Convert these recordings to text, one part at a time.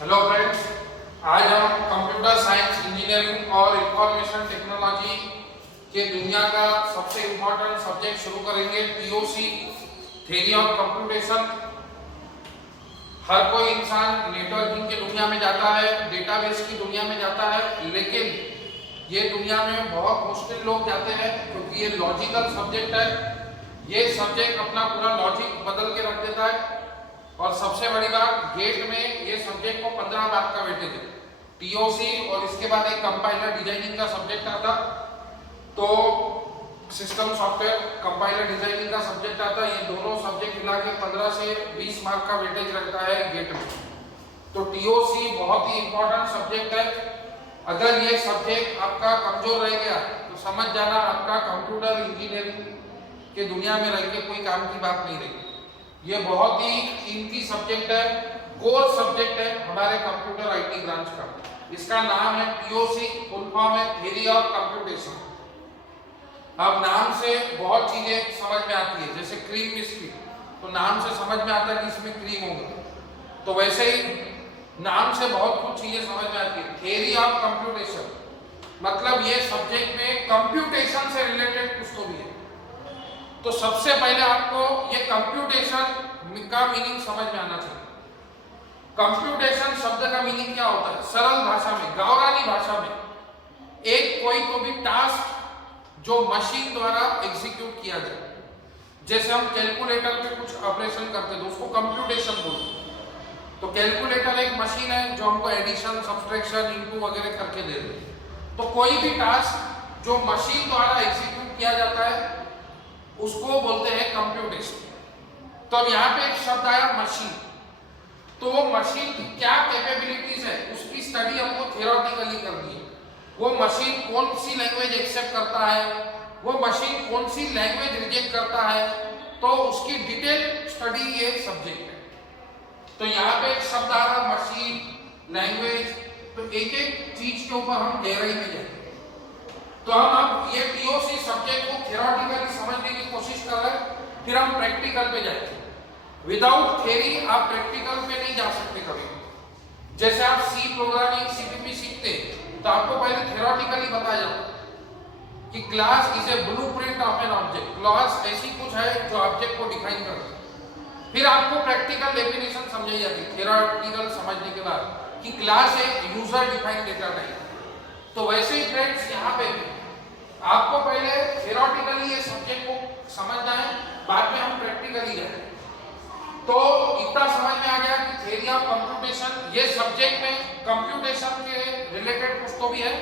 Hello friends, आज हम computer science engineering और इंफॉर्मेशन टेक्नोलॉजी के दुनिया का सबसे इम्पोर्टेंट सब्जेक्ट शुरू करेंगे, टीओसी, थ्योरी ऑफ कंप्यूटेशन। हर कोई इंसान नेटवर्किंग की दुनिया में जाता है, डेटाबेस की दुनिया में जाता है, लेकिन ये दुनिया में बहुत मुश्किल लोग जाते हैं क्योंकि ये लॉजिकल सब्जेक्ट है। ये सब्जेक्ट अपना पूरा लॉजिक बदल के रख देता है और सबसे बड़ी बात, गेट में ये सब्जेक्ट को 15 मार्क का वेटेज है, टीओसी, और इसके बाद एक कंपाइलर डिजाइनिंग का सब्जेक्ट आता, तो सिस्टम सॉफ्टवेयर कंपाइलर डिजाइनिंग का सब्जेक्ट आता। ये दोनों सब्जेक्ट मिला के 15 से 20 मार्क का वेटेज रखता है गेट में। तो टीओसी बहुत ही इंपॉर्टेंट सब्जेक्ट है। अगर ये सब्जेक्ट आपका कमजोर रह गया तो समझ जाना आपका कंप्यूटर इंजीनियरिंग के दुनिया में रह के कोई काम की बात नहीं रही। ये बहुत ही कीमती सब्जेक्ट है, कोर सब्जेक्ट है हमारे कंप्यूटर आईटी ब्रांच का। इसका नाम है टीओसी, फुल फॉर्म है थ्योरी ऑफ कंप्यूटेशन। अब नाम से बहुत चीजें समझ में आती है, जैसे क्रीम बिस्किट, तो नाम से समझ में आता है कि इसमें क्रीम होगा, तो वैसे ही नाम से बहुत कुछ चीजें समझ में आती है। थ्योरी ऑफ कंप्यूटेशन मतलब ये सब्जेक्ट में कंप्यूटेशन से रिलेटेड कुछ तो भी है। तो सबसे पहले आपको ये कंप्यूटेशन का मीनिंग समझ में आना चाहिए। कंप्यूटेशन शब्द का मीनिंग क्या होता है? सरल भाषा में, गावरानी भाषा में, एक कोई तो भी टास्क जो मशीन द्वारा एग्जीक्यूट किया जाए। जैसे हम कैलकुलेटर पे कुछ ऑपरेशन करते हैं तो उसको कंप्यूटेशन बोलते हैं। तो कैलकुलेटर एक मशीन है जो हमको एडिशन, सब्सट्रैक्शन, इनटू वगैरह करके दे दे। तो कोई भी टास्क जो मशीन द्वारा एग्जीक्यूट किया जाता है उसको बोलते हैं कंप्यूटेशन। तो अब यहाँ पे एक शब्द आया मशीन, तो वो मशीन की क्या कैपेबिलिटीज है उसकी स्टडी हमको थियोरेटिकली करनी है। वो मशीन कौन सी लैंग्वेज एक्सेप्ट करता है, वो मशीन कौन सी लैंग्वेज रिजेक्ट करता है, तो उसकी डिटेल स्टडी ये सब्जेक्ट है। तो यहाँ पे एक शब्द आ रहा मशीन, लैंग्वेज, तो एक एक चीज के ऊपर हम गहराई में जाएंगे। तो हम अब ये टीओसी सब्जेक्ट को थियोरेटिकली समझने की कोशिश कर रहे हैं, फिर हम प्रैक्टिकल पे जाएंगे। विदाउट थ्योरी आप प्रैक्टिकल पे नहीं जा सकते कभी। जैसे आप सी प्रोग्रामिंग, सीपीपी सीखते तो आपको पहले थियोरेटिकली बताया जाता कि class is a blueprint of an object. Class ऐसी कुछ है जो ऑब्जेक्ट को डिफाइन करती है। फिर आपको प्रैक्टिकल डेफिनेशन समझाई जाती है थियोरेटिकल समझने के बाद कि क्लास एक यूजर डिफाइंड डेटा टाइप। तो वैसे ही फ्रेंड्स यहाँ पे आपको पहले थियोरेटिकली ये सब्जेक्ट को समझना है, बाद में हम प्रैक्टिकली जाएंगे। तो इतना समझ में आ गया कि थ्योरी ऑफ कंप्यूटेशन, ये सब्जेक्ट में कंप्यूटेशन के रिलेटेड कुछ तो भी है।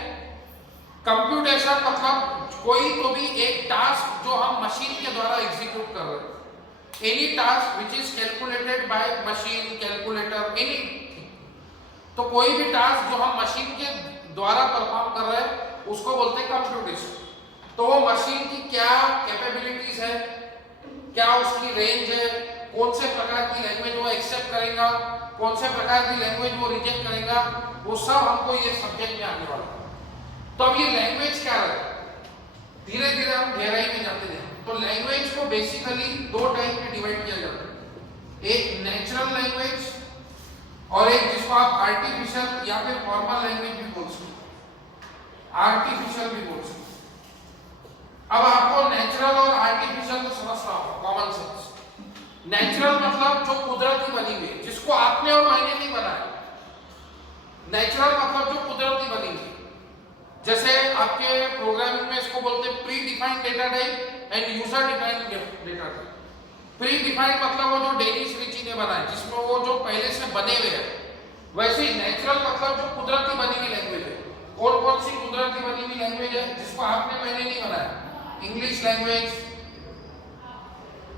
कंप्यूटेशन मतलब कोई तो भी एक टास्क जो हम मशीन के द्वारा एग्जीक्यूट कर रहे हैं। Any task which is calculated by machine, calculator, any. तो कोई भी टास्क जो हम मशीन के द्वारा परफॉर्म कर रहे हैं उसको बोलते हैं कंप्यूटेशन। तो वो मशीन की क्या कैपेबिलिटीज है, क्या उसकी रेंज है, कौन से प्रकार की लैंग्वेज वो एक्सेप्ट करेगा, कौन से प्रकार की लैंग्वेज वो रिजेक्ट करेगा, वो सब हमको ये सब्जेक्ट में आने वाला है। तो अब ये लैंग्वेज क्या है, धीरे धीरे हम गहराई में जाते हैं। तो लैंग्वेज को बेसिकली दो टाइप में डिवाइड किया जाता है, एक नेचुरल लैंग्वेज और एक जिसको आप आर्टिफिशियल या फिर फॉर्मल लैंग्वेज भी बोल सकते, आर्टिफिशियल भी बोल सकते। अब आपको नेचुरल और आर्टिफिशियल को समझना होगा, कॉमन सेंस। नेचुरल मतलब जो कुदरती बनी हुई है, जिसको आपने और मैंने नहीं बनाया। नेचुरल मतलब जो कुदरती बनी हुई है। जैसे आपके प्रोग्रामिंग में इसको बोलते हैं pre defined data type and user defined data type. Pre defined मतलब वो जो डेनिस रिची ने बनाया, जिसमें वो जो पहले से बने हुए हैं। वैसे ही नेचुरल मतलब जो कुदरती बनी हुई लैंग्वेज है। कौन कौन सी कुदरती बनी हुई लैंग्वेज है जिसको आपने मैंने नहीं बनाया? English language,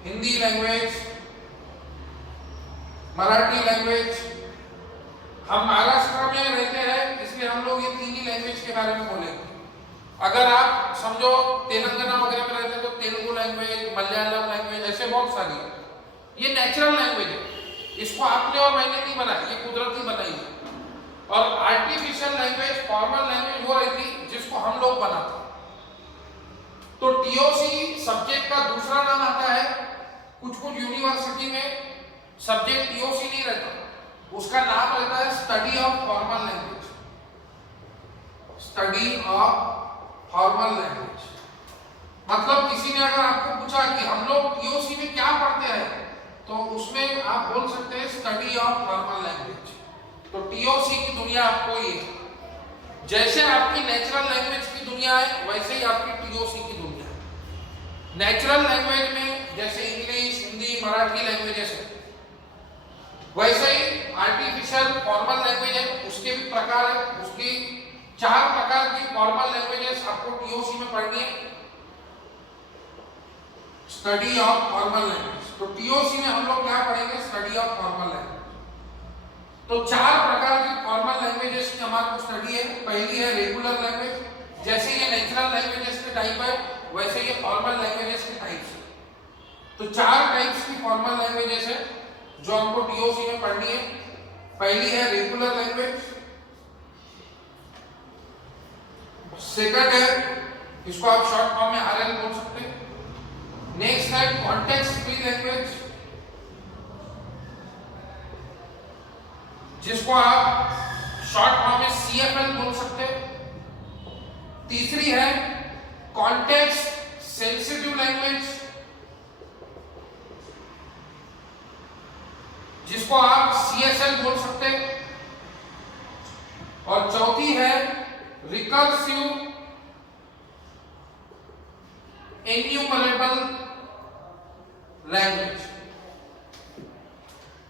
Hindi language, Marathi language. हम महाराष्ट्र में रहते हैं इसलिए हम लोग ये तीन ही लैंग्वेज के बारे में बोलेंगे। अगर आप समझो तेलंगाना वगैरह में रहते हैं तो तेलुगु लैंग्वेज, मलयालम लैंग्वेज, ऐसे बहुत सारी। ये नेचुरल लैंग्वेज है, इसको आपने और मैंने नहीं बनाई, ये कुदरती बनाई है। और आर्टिफिशियल लैंग्वेज, फॉर्मल लैंग्वेज वो रहती जिसको हम लोग बनाते। तो टीओसी सब्जेक्ट का दूसरा नाम आता है, कुछ कुछ यूनिवर्सिटी में सब्जेक्ट टीओसी नहीं रहता, उसका नाम रहता है study of formal language. Study of formal language मतलब किसी ने अगर आपको पूछा कि हम लोग टीओसी में क्या पढ़ते हैं, तो उसमें आप बोल सकते हैं स्टडी ऑफ फॉर्मल लैंग्वेज। तो टीओसी की दुनिया आपको ये, जैसे आपकी नेचुरल लैंग्वेज की दुनिया है वैसे ही आपकी टीओसी की दुनिया है। नेचुरल लैंग्वेज में जैसे इंग्लिश, हिंदी, मराठी लैंग्वेजेस है, वैसे ही आर्टिफिशियल फॉर्मल लैंग्वेज है, उसके भी प्रकार है। उसकी 4 प्रकार की फॉर्मल लैंग्वेजेस आपको टीओसी में पढ़नी है। स्टडी ऑफ फॉर्मल लैंग्वेज, तो टीओसी में हम लोग क्या पढ़ेंगे? Study of formal language. तो 4 प्रकार की फॉर्मल लैंग्वेजेस की हमारे को स्टडी है। पहली है रेगुलर लैंग्वेज, जैसे ये नेचुरल लैंग्वेजेस के टाइप है वैसे ये फॉर्मल लैंग्वेजेस के टाइप्स है। तो 4 टाइप्स की फॉर्मल लैंग्वेजेस है जो हमको टीओसी में पढ़नी है। पहली है रेगुलर लैंग्वेज, सेकंड है, इसको आप शॉर्ट फॉर्म में आरएल बोल सकते हैं। नेक्स्ट है कॉन्टेक्स्ट फ्री लैंग्वेज, जिसको आप शॉर्ट फॉर्म में सीएफएल बोल सकते हैं। तीसरी है कॉन्टेक्स्ट सेंसिटिव लैंग्वेज, जिसको आप सीएसएल बोल सकते हैं। और चौथी है रिकर्सिव एन्यूमरेबल लैंग्वेज।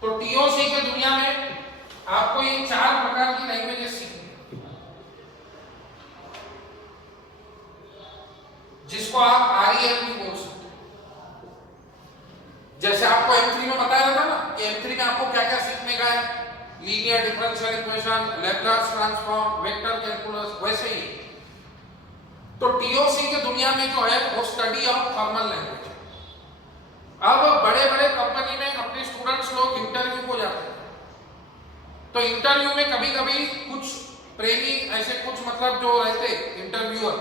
तो टीओसी के दुनिया में आपको ये 4 प्रकार की लैंग्वेजेस सीखनी, जिसको आप आरईएल भी बोल सकते हैं। जैसे आपको M3 में बताया था ना कि M3 में आपको क्या क्या सीखने का है, linear differential equation, Laplace transform, vector calculus, वैसे ही। तो टीओसी के दुनिया में जो है वो स्टडी ऑफ फॉर्मल लैंग्वेज। अब बड़े बड़े कंपनी में अपने स्टूडेंट्स लोग इंटरव्यू को जाते हैं, तो इंटरव्यू में कभी कभी कुछ प्रेमी ऐसे कुछ मतलब जो रहते इंटरव्यूअर,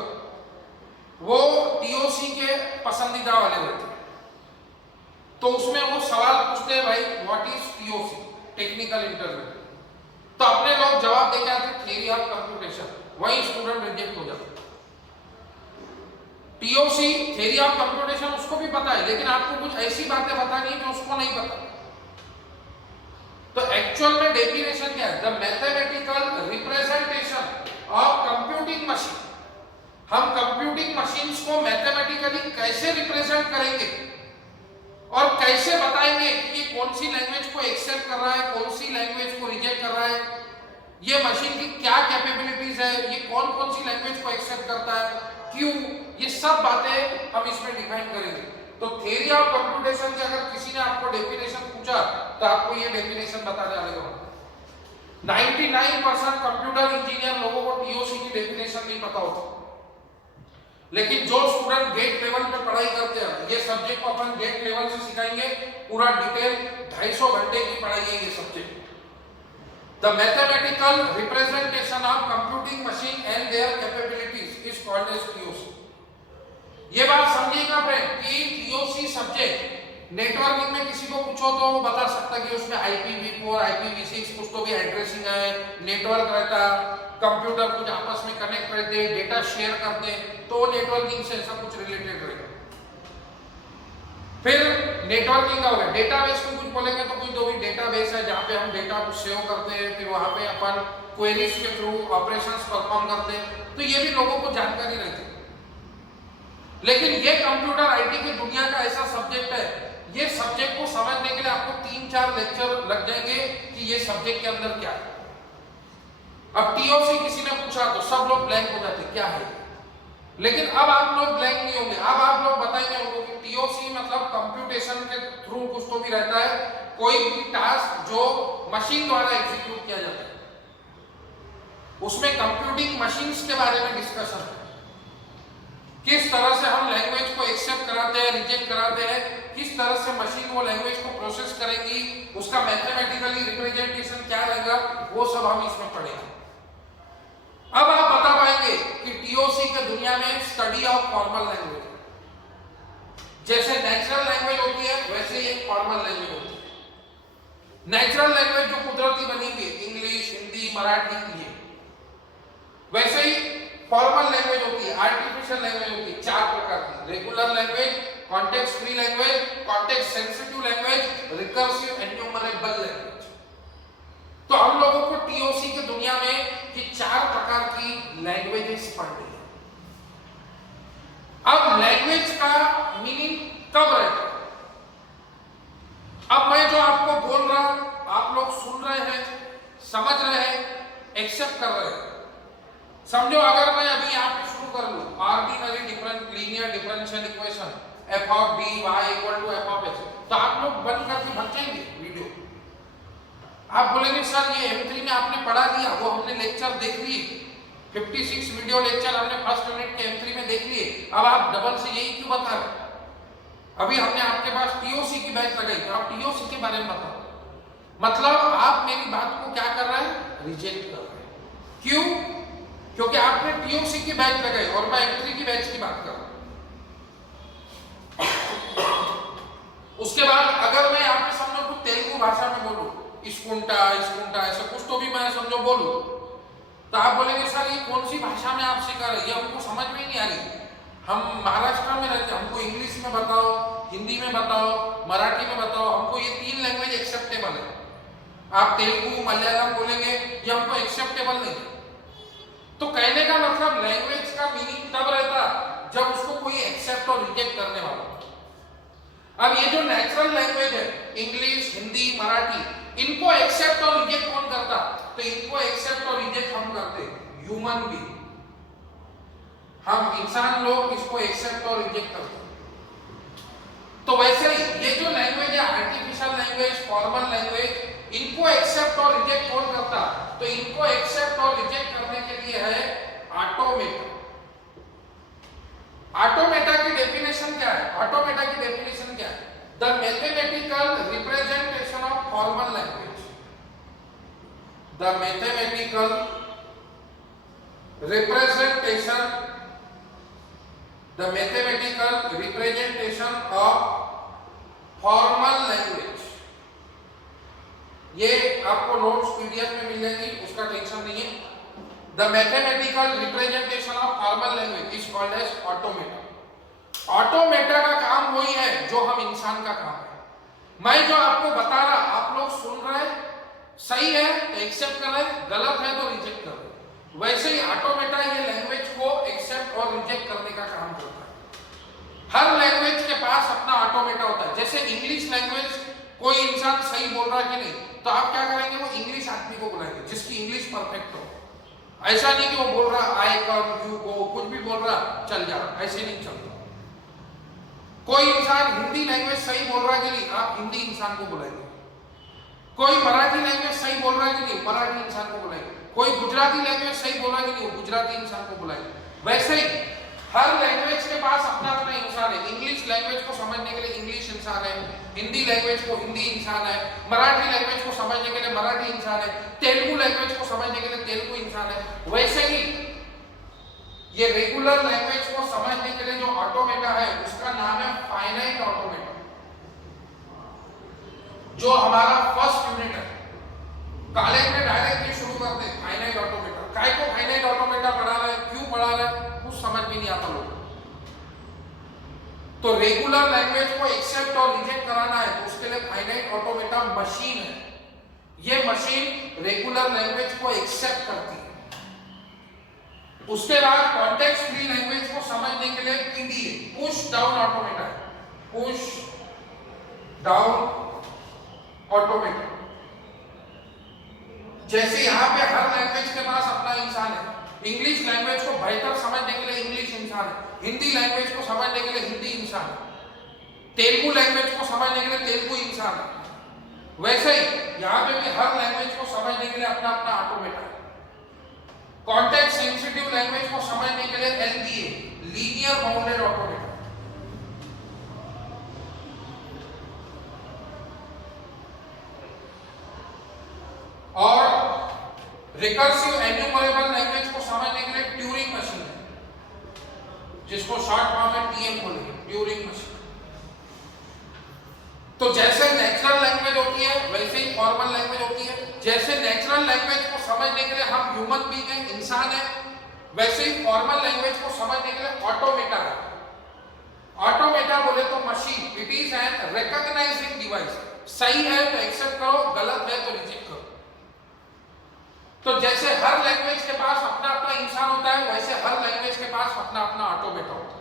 वो टीओसी के पसंदीदा वाले रहते हैं। तो उसमें वो सवाल पूछते हैं, भाई what is TOC, technical interview. तो अपने लोग जवाब देके आते थियरी ऑफ कंप्यूटेशन, वही स्टूडेंट रिजेक्ट हो जाता है। टीओसी थ्योरी ऑफ कंप्यूटेशन उसको भी पता है, लेकिन आपको कुछ ऐसी बातें बतानी है जो उसको नहीं पता। तो एक्चुअल में डेफिनेशन क्या है? The mathematical representation of computing machine. हम कंप्यूटिंग मशीन्स को मैथमेटिकली कैसे रिप्रेजेंट करेंगे और कैसे बताएंगे कि कौन सी लैंग्वेज को एक्सेप्ट कर रहा है, कौन सी लैंग्वेज को रिजेक्ट कर रहा है, ये मशीन की क्या कैपेबिलिटीज है, ये कौन कौन सी लैंग्वेज को एक्सेप्ट करता है, क्यों, ये सब बातें हम इसमें डिफाइन करेंगे। तो थ्योरी ऑफ कंप्यूटेशन की अगर किसी ने आपको डेफिनेशन पूछा तो आपको ये डेफिनेशन बता जाएगा। 99% कंप्यूटर इंजीनियर लोगों को टीओसी की डेफिनेशन नहीं पता होता, लेकिन जो स्टूडेंट गेट लेवल पे पढ़ाई करते हैं, ये सब्जेक्ट को अपन गेट लेवल से सिखाएंगे, पूरा डिटेल 250 घंटे की पढ़ाई है ये subject. The mathematical representation of computing machine and their capabilities is called as TOC. ये बात समझिएगा फ्रेंड कि टीओसी सब्जेक्ट नेटवर्किंग में किसी को पूछो तो वो बता सकता है कि उसमें IPv4, IPv6 कुछ तो भी एड्रेसिंग है, नेटवर्क रहता, कंप्यूटर कुछ आपस में कनेक्ट रहते, डेटा शेयर करते, तो नेटवर्किंग से ऐसा कुछ रिलेटेड रहेगा। फिर नेटवर्किंग का हो गया, डेटाबेस को कुछ बोलेंगे तो कुछ तो भी डेटाबेस है जहाँ पे हम डेटा को सेव करते हैं, फिर वहाँ पे अपन क्वेरीज के थ्रू ऑपरेशंस परफॉर्म करते हैं, तो ये भी लोगों को जानकारी रहती है। लेकिन ये कंप्यूटर आईटी की दुनिया का ऐसा सब्जेक्ट है, ये सब्जेक्ट को समझने के लिए आपको 3-4 लेक्चर लग जाएंगे कि ये सब्जेक्ट के अंदर क्या है। अब टीओसी किसी ने पूछा तो सब लोग ब्लैंक हो जाते क्या है, लेकिन अब आप लोग ब्लैंक नहीं होंगे। अब आप लोग बताएंगे उनको कि टीओसी मतलब कंप्यूटेशन के थ्रू कुछ तो भी रहता है, कोई भी टास्क जो मशीन द्वारा एग्जीक्यूट किया जाता है, उसमें कंप्यूटिंग मशीन्स के बारे में डिस्कशन है। किस तरह से हम लैंग्वेज को एक्सेप्ट कराते हैं, रिजेक्ट कराते हैं, किस तरह से मशीन वो लैंग्वेज को प्रोसेस करेगी, उसका मैथमेटिकली रिप्रेजेंटेशन क्या रहेगा, वो सब हम इसमें पढ़ेंगे। अब आप बता पाएंगे कि टीओसी के दुनिया में स्टडी ऑफ फॉर्मल लैंग्वेज, जैसे नेचुरल लैंग्वेज होती है वैसे ही एक फॉर्मल लैंग्वेज होती है। नेचुरल लैंग्वेज जो कुदरती बनी हुई है, इंग्लिश, हिंदी, मराठी, ये। वैसे ही फॉर्मल लैंग्वेज होती है, आर्टिफिशियल लैंग्वेज होती है, 4 प्रकार की। Regular language, context free language, context sensitive language, recursive enumerable language. तो हम लोगों को टीओसी की दुनिया में ये 4 प्रकार की लैंग्वेजेस पढ़नी है। अब लैंग्वेज का मीनिंग कब रहता है? अब मैं जो आपको बोल रहा हूं, आप लोग सुन रहे हैं, समझ रहे हैं, एक्सेप्ट कर रहे हैं। समझो अगर मैं अभी यहाँ पे शुरू कर लूं, ordinary different linear differential equation f of d y equal to f of x, तो आप लोग बंद करके भाग जाएंगे वीडियो। आप बोलेंगे सर ये M3 में आपने पढ़ा दिया, वो हमने लेक्चर देख लिए, 56 वीडियो लेक्चर हमने फर्स्ट यूनिट के M3 में देख लिए, अब आप डबल से यही क्यों बता रहे? अभी हमने आपके पास टीओसी की बैच लगाई, तो आप टीओसी के बारे में बताओ। मतलब आप मेरी बात को क्या कर रहे हैं? रिजेक्ट कर रहे हैं। क्यों? क्योंकि आपने टीओसी की बैच लगाई और मैं M3 की बैच की बात कर रहा हूं। उसके बाद अगर मैं यहाँ पे समझो कुछ तेलुगु भाषा में बोलूं, इसकुंटा इसकुंटा ऐसा कुछ तो भी मैं समझो बोलूं, तो आप बोलेंगे सर ये कौन सी भाषा में आप सिखा रहे हैं, ये हमको समझ में ही नहीं आ रही। हम महाराष्ट्र में रहते हैं, हमको इंग्लिश में बताओ, हिंदी में बताओ, मराठी में बताओ, हमको ये 3 लैंग्वेज एक्सेप्टेबल है। आप तेलुगु मलयालम बोलेंगे, ये हमको एक्सेप्टेबल नहीं। तो कहने का मतलब लैंग्वेज का मीनिंग तब रहता जब उसको कोई एक्सेप्ट और रिजेक्ट करने वाला। अब ये जो नेचुरल लैंग्वेज है, इंग्लिश, हिंदी, मराठी, इनको एक्सेप्ट और रिजेक्ट कौन करता? तो इनको एक्सेप्ट और रिजेक्ट हम करते, ह्यूमन बीइंग। हम इंसान लोग इसको एक्सेप्ट और रिजेक्ट करते हैं। तो वैसे ही ये जो लैंग्वेज है, आर्टिफिशियल लैंग्वेज, फॉर्मल लैंग्वेज, इनको एक्सेप्ट और रिजेक्ट कौन करता? तो इनको एक्सेप्ट और रिजेक्ट करने के लिए है ऑटोमेटा। ऑटोमेटा की डेफिनेशन क्या है? ऑटोमेटा की डेफिनेशन क्या है? The mathematical representation of formal language. The mathematical representation The mathematical representation of formal language। ये आपको नोट्स पीडीएफ में मिल जाएगी, उसका टेंशन नहीं है। The mathematical representation of formal language is called as automata। Automata का काम वही है जो हम इंसान का काम है। मैं जो आपको बता रहा, आप लोग सुन रहे हैं, सही है तो एक्सेप्ट कर रहे हैं, गलत है तो रिजेक्ट कर रहे हैं। वैसे ही ऑटोमेटा ये लैंग्वेज को एक्सेप्ट और रिजेक्ट करने का काम करता है। हर लैंग्वेज के पास अपना ऑटोमेटा होता है। जैसे इंग्लिश लैंग्वेज, कोई इंसान सही बोल रहा है कि नहीं, तो आप क्या करेंगे? वो इंग्लिश आदमी को बुलाएंगे जिसकी इंग्लिश परफेक्ट हो। ऐसा नहीं कि वो बोल रहा आई कम, यू गो, कुछ भी बोल रहा चल जा, ऐसे नहीं चलता। कोई इंसान हिंदी लैंग्वेज सही बोल रहा है कि नहीं, आप हिंदी इंसान को बुलाएंगे। कोई मराठी लैंग्वेज सही बोल रहा है कि नहीं, मराठी इंसान को बुलाएंगे। कोई गुजराती लैंग्वेज सही बोल रहा है कि नहीं, गुजराती इंसान को बुलाएंगे। वैसे ही हर लैंग्वेज के पास अपना अपना इंसान है। इंग्लिश लैंग्वेज को समझने के लिए इंग्लिश इंसान है, हिंदी लैंग्वेज को हिंदी इंसान है, मराठी लैंग्वेज को समझने के लिए मराठी इंसान है, तेलुगु लैंग्वेज को समझने के लिए तेलुगु इंसान है। वैसे ही ये रेगुलर लैंग्वेज को समझने के लिए जो ऑटोमेटा है, उसका नाम है फाइनाइट ऑटोमेटा, जो हमारा फर्स्ट यूनिट है। कॉलेज में डायरेक्ट ये शुरू करते हैं फाइनाइट ऑटोमेटा। काय को फाइनाइट ऑटोमेटा पढ़ा रहे हैं, क्यों पढ़ा रहे हैं, कुछ समझ में नहीं आता लोगों। तो रेगुलर लैंग्वेज को एक्सेप्ट और रिजेक्ट कराना है, तो उसके लिए फाइनाइट ऑटोमेटा मशीन है। ये मशीन रेगुलर लैंग्वेज को एक्सेप्ट करती है। उसके बाद कॉन्टेक्स्ट फ्री लैंग्वेज को समझने के लिए पीडीए, पुश डाउन ऑटोमेटा है, पुश डाउन ऑटोमेटा। जैसे यहाँ पे हर लैंग्वेज के पास अपना इंसान है। इंग्लिश लैंग्वेज को बेहतर समझने के लिए इंग्लिश इंसान है, हिंदी लैंग्वेज को समझने के लिए हिंदी इंसान है, तेलुगु लैंग्वेज को समझने के लिए तेलुगु इंसान है। वैसे ही यहाँ पे भी हर लैंग्वेज को समझने के लिए अपना अपना ऑटोमेटा है। कॉन्टेक्स्ट सेंसिटिव लैंग्वेज को समझने के लिए एलबीए, लीनियर बाउंडेड ऑटोमेटा। और रिकर्सिव एन्यूमरेबल लैंग्वेज को समझने के लिए ट्यूरिंग मशीन है, जिसको शॉर्ट फॉर्म में टीएम बोलेंगे, ट्यूरिंग मशीन। तो जैसे नेचुरल लैंग्वेज होती है वैसे ही फॉर्मल लैंग्वेज होती है। जैसे नेचुरल लैंग्वेज को समझने के लिए हम ह्यूमन बीइंग है, इंसान है, वैसे ही फॉर्मल लैंग्वेज को समझने के लिए ऑटोमेटा है। ऑटोमेटा बोले तो machine, it is an recognising device. सही है तो एक्सेप्ट करो, गलत है तो रिजेक्ट करो। तो जैसे हर लैंग्वेज के पास अपना अपना इंसान होता है, वैसे हर लैंग्वेज के पास अपना अपना ऑटोमेटा होता है।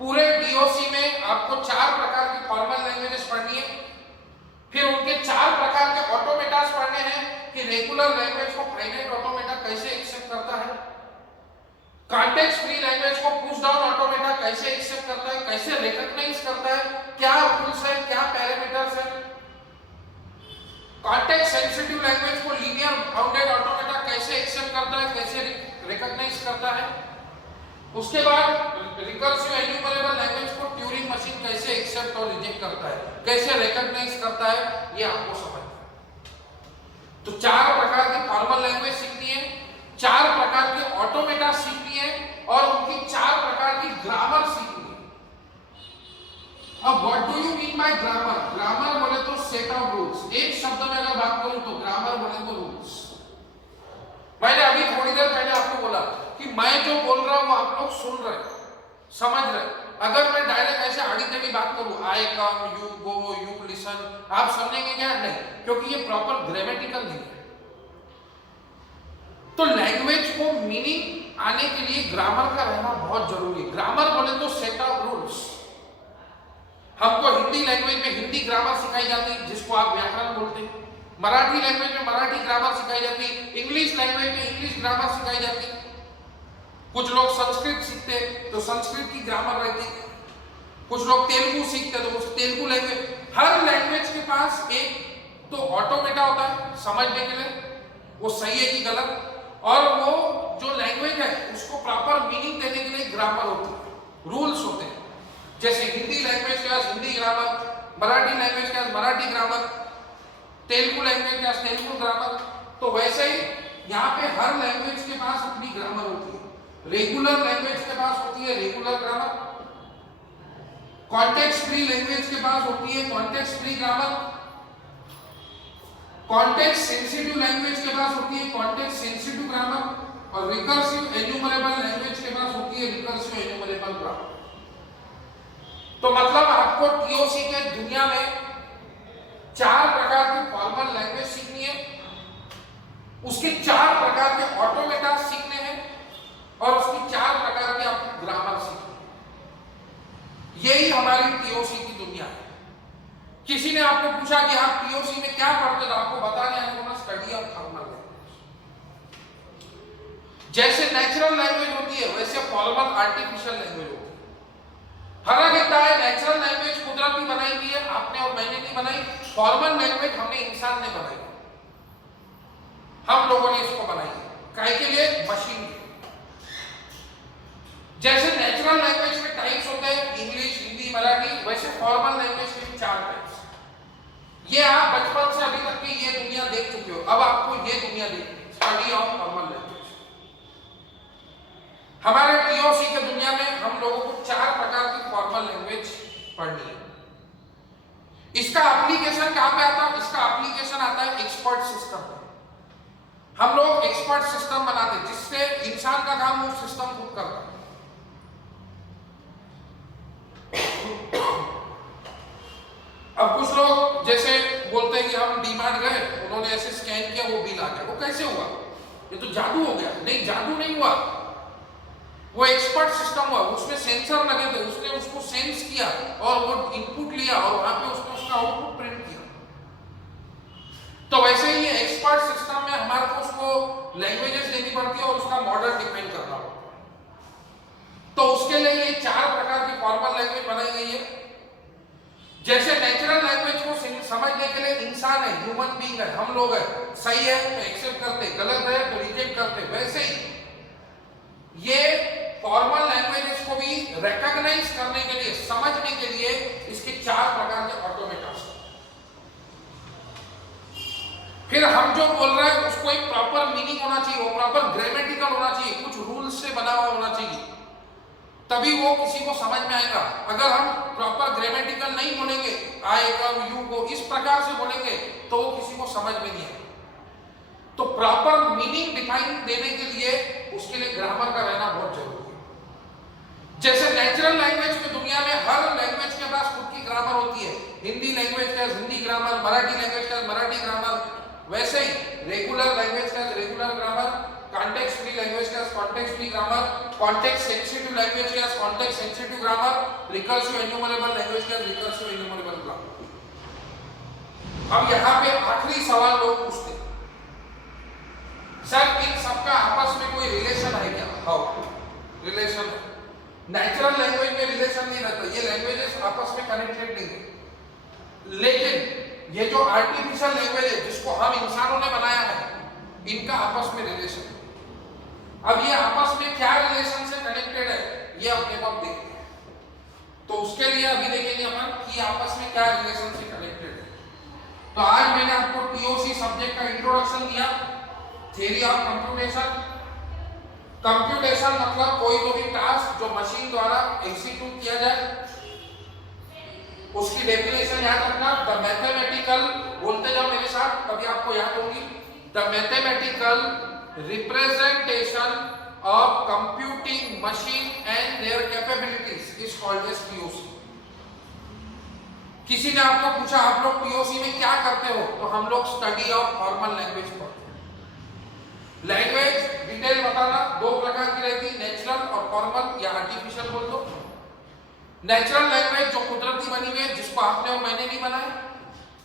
पूरे डीओसी में आपको 4 प्रकार की फॉर्मल लैंग्वेजेस पढ़नी है, फिर उनके 4 प्रकार के ऑटोमेटास पढ़ने हैं कि रेगुलर लैंग्वेज को फाइनाइट ऑटोमेटा कैसे एक्सेप्ट करता है, कॉन्टेक्स्ट फ्री लैंग्वेज को पुश डाउन ऑटोमेटा कैसे एक्सेप्ट करता है, कैसे रिकॉग्नाइज करता है, क्या रूल्स है, क्या पैरामीटर्स है, कॉन्टेक्स्ट सेंसिटिव लैंग्वेज को लीनियर बाउंडेड ऑटोमेटा कैसे एक्सेप्ट करता है, कैसे रिकॉग्नाइज करता है। उसके बाद रिकर्सिव एन्यूमरेबल लैंग्वेज को ट्यूरिंग मशीन कैसे एक्सेप्ट और रिजेक्ट करता है, कैसे रिकॉग्नाइज करता है, ये आपको समझना है। तो 4 प्रकार की फॉर्मल लैंग्वेज सीखनी है, 4 प्रकार के ऑटोमेटा सीखनी है और उनकी 4 प्रकार की ग्रामर सीखनी है। अब what do you mean by grammar? Grammar बोले तो सेट ऑफ रूल्स। एक शब्द में अगर बात करूं तो ग्रामर बोले तो रूल्स। मैंने अभी थोड़ी देर पहले आपको बोला कि मैं जो बोल रहा हूं आप लोग सुन रहे, समझ रहे। अगर मैं डायरेक्ट ऐसे आड़ी टेढ़ी बात करूं, आई कम, यू गो, यू लिसन, आप समझेंगे क्या? नहीं, क्योंकि ये प्रॉपर ग्रामेटिकल नहीं है। तो लैंग्वेज को मीनिंग आने के लिए ग्रामर का रहना बहुत जरूरी है। ग्रामर बोले तो सेट ऑफ रूल्स। हमको हिंदी लैंग्वेज में हिंदी ग्रामर सिखाई जाती है, जिसको आप व्याकरण बोलते हैं। मराठी लैंग्वेज में मराठी ग्रामर सिखाई जाती है, इंग्लिश लैंग्वेज में इंग्लिश ग्रामर सिखाई जाती है। कुछ लोग संस्कृत सीखते तो संस्कृत की ग्रामर रहती, कुछ लोग तेलुगु सीखते तो तेलुगु लैंग्वेज। हर लैंग्वेज के पास एक तो ऑटोमेटा होता है समझने के लिए, वो सही है कि गलत, और वो जो लैंग्वेज है उसको प्रॉपर मीनिंग देने के लिए ग्रामर होती है, रूल्स होते हैं। जैसे हिंदी लैंग्वेज के पास हिंदी ग्रामर, मराठी लैंग्वेज के पास मराठी ग्रामर, तेलुगु लैंग्वेज के पास तेलुगु ग्रामर। तो वैसे ही यहाँ पे हर लैंग्वेज के पास अपनी ग्रामर होती है। रेगुलर लैंग्वेज के पास होती है regular grammar, context free language के पास होती है context free grammar, context sensitive language के पास होती है कॉन्टेक्स्ट सेंसिटिव ग्रामर, और रिकर्सिव एन्यूमरेबल लैंग्वेज के पास होती है रिकर्सिव एन्यूमरेबल ग्रामर। तो मतलब आपको टीओसी के दुनिया में 4 प्रकार की फॉर्मल लैंग्वेज सीखनी है, उसके 4 प्रकार के ऑटोमेटा सीखने हैं, और उसकी 4 प्रकार की आपको ग्रामर सीखनी। यही हमारी टीओसी की दुनिया है। किसी ने आपको पूछा कि आप टीओसी में क्या पढ़ते, तो आपको बताने आपको ना स्टडी ऑफ फॉर्मल लैंग्वेज। जैसे नेचुरल लैंग्वेज होती है वैसे फॉर्मल आर्टिफिशियल लैंग्वेज होती है। फर्क इतना है, नेचुरल लैंग्वेज कुदरती बनाई हुई है, आपने और मैंने नहीं बनाई। फॉर्मल लैंग्वेज हमने इंसान ने बनाई, हम लोगों ने इसको बनाई है। काहे के लिए? मशीन के। जैसे नेचुरल लैंग्वेज में टाइप्स होते हैं इंग्लिश, हिंदी, मराठी, वैसे फॉर्मल लैंग्वेज के भी 4 टाइप्स। ये आप बचपन से अभी तक की ये दुनिया देख चुके हो, अब आपको ये दुनिया देखनी है, स्टडी ऑफ फॉर्मल लैंग्वेज। हमारे टीओसी के दुनिया में हम लोगों को 4 प्रकार की फॉर्मल लैंग्वेज पढ़नी है। इसका एप्लीकेशन कहां पे आता है? इसका एप्लीकेशन आता है एक्सपर्ट सिस्टम। हम लोग एक्सपर्ट सिस्टम बनाते हैं जिससे इंसान का काम वो सिस्टम खुद करता है। अब कुछ लोग जैसे बोलते हैं कि हम डीमार्ट गए, उन्होंने ऐसे स्कैन किया, वो बिल आ गया। वो कैसे हुआ? ये तो जादू हो गया। नहीं, जादू नहीं हुआ, वो एक्सपर्ट सिस्टम हुआ। उसमें सेंसर लगे थे, उसने उसको सेंस किया और वो इनपुट लिया और वहां पे उसने उसका आउटपुट प्रिंट किया। तो वैसे ही एक्सपर्ट सिस्टम में हमारे को उसको लैंग्वेजेस देनी पड़ती है और उसका मॉडल डिफाइन करना पड़ता है। तो उसके लिए ये 4 प्रकार की फॉर्मल लैंग्वेज बनाई गई है। जैसे नेचुरल लैंग्वेज को समझने के लिए इंसान है, ह्यूमन बीइंग है, हम लोग है, सही है तो एक्सेप्ट करते, गलत है तो रिजेक्ट करते। वैसे ही ये फॉर्मल लैंग्वेजेस को भी रिकॉग्नाइज करने के लिए, समझने के लिए इसके 4 प्रकार के ऑटोमेटा। फिर हम जो बोल रहे हैं उसको एक प्रॉपर मीनिंग होना चाहिए, वो प्रॉपर ग्रामेटिकल होना चाहिए, कुछ रूल्स से बना हुआ होना चाहिए, तभी वो किसी को समझ में आएगा। अगर हम प्रॉपर ग्रामेटिकल नहीं बोलेंगे, आई कम यू को इस प्रकार से बोलेंगे तो वो किसी को समझ में नहीं आएगा। तो प्रॉपर मीनिंग डिफाइन देने के लिए उसके लिए ग्रामर का रहना बहुत जरूरी है। जैसे नेचुरल लैंग्वेज की दुनिया में हर लैंग्वेज के पास खुद की ग्रामर होती है। हिंदी लैंग्वेज का हिंदी ग्रामर, मराठी लैंग्वेज का मराठी ग्रामर, वैसे ही रेगुलर लैंग्वेज का regular grammar, context free language का context free grammar, context sensitive language का context sensitive grammar, recursive enumerable language का रिकर्सिव एन्यूमरेबल ग्रामर। अब यहाँ पे आखिरी सवाल लोग पूछते हैं, सर इन सबका आपस में कोई रिलेशन है क्या? How relation? नेचुरल लैंग्वेज में रिलेशन नहीं रहता, ये लैंग्वेजेस आपस में कनेक्टेड नहीं है। लेकिन ये जो आर्टिफिशियल लैंग्वेज है जिसको हम इंसानों ने बनाया है, इनका आपस में रिलेशन। अब ये आपस में क्या रिलेशन से कनेक्टेड है ये अपने को देखते हैं। तो उसके लिए अभी देखेंगे अपन कि आपस में क्या रिलेशन से कनेक्टेड है। तो आज मैंने आपको टीओसी सब्जेक्ट का इंट्रोडक्शन दिया, थ्योरी ऑफ कंप्यूटेशन। कंप्यूटेशन मतलब कोई तो भी टास्क जो मशीन द्वारा एग्जीक्यूट किया जाए, उसकी डेफिनेशन याद रखना। द मैथमेटिकल, बोलते जाओ मेरे साथ तभी आपको याद होगी। The mathematical representation of computing machine and their capabilities is called as TOC. किसी ने आपको पूछा आप लोग टीओसी में क्या करते हो, तो हम लोग स्टडी ऑफ फॉर्मल लैंग्वेज पढ़ते हैं। लैंग्वेज डिटेल बताना दो प्रकार की रहती है, नेचुरल और फॉर्मल या आर्टिफिशियल बोल दो। नेचुरल लैंग्वेज जो कुदरती बनी हुई है, जिसको आपने और मैंने नहीं बनाया,